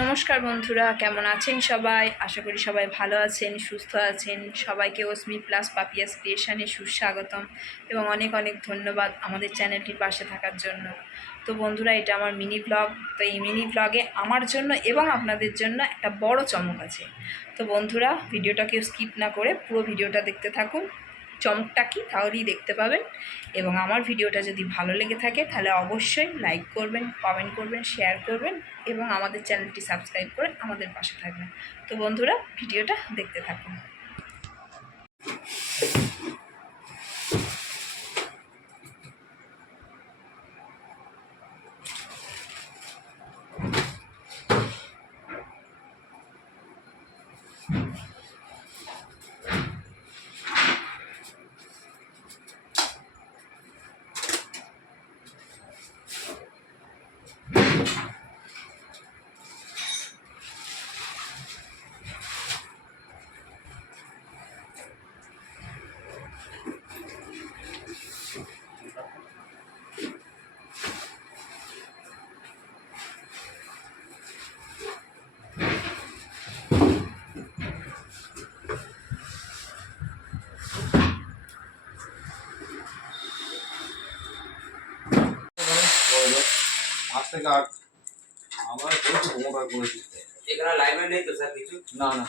নমস্কার বন্ধুরা, কেমন আছেন সবাই? আশা করি সবাই ভালো আছেন, সুস্থ আছেন। সবাইকে অসমি প্লাস পাপিয়াস ক্রিয়েশনে সুস্বাগতম এবং অনেক অনেক ধন্যবাদ আমাদের চ্যানেলটির পাশে থাকার জন্য। তো বন্ধুরা, এটা আমার মিনি ব্লগ। তো এই মিনি ব্লগে আমার জন্য এবং আপনাদের জন্য একটা বড় চমক আছে। তো বন্ধুরা ভিডিওটা কেউ স্কিপ না করে পুরো ভিডিওটা দেখতে থাকুন। চমকটা কী, তাহলেই দেখতে পাবেন। এবং আমার ভিডিওটা যদি ভালো লেগে থাকে, তাহলে অবশ্যই লাইক করবেন কমেন্ট করবেন শেয়ার করবেন এবং আমাদের চ্যানেলটি সাবস্ক্রাইব করে আমাদের পাশে থাকবেন। তো বন্ধুরা, ভিডিওটা দেখতে থাকুন। থেকে। আট আমরা করেছি হোমওয়ার্ক করেছি এখানে লাইভে নেই তো স্যার কিছু? না না।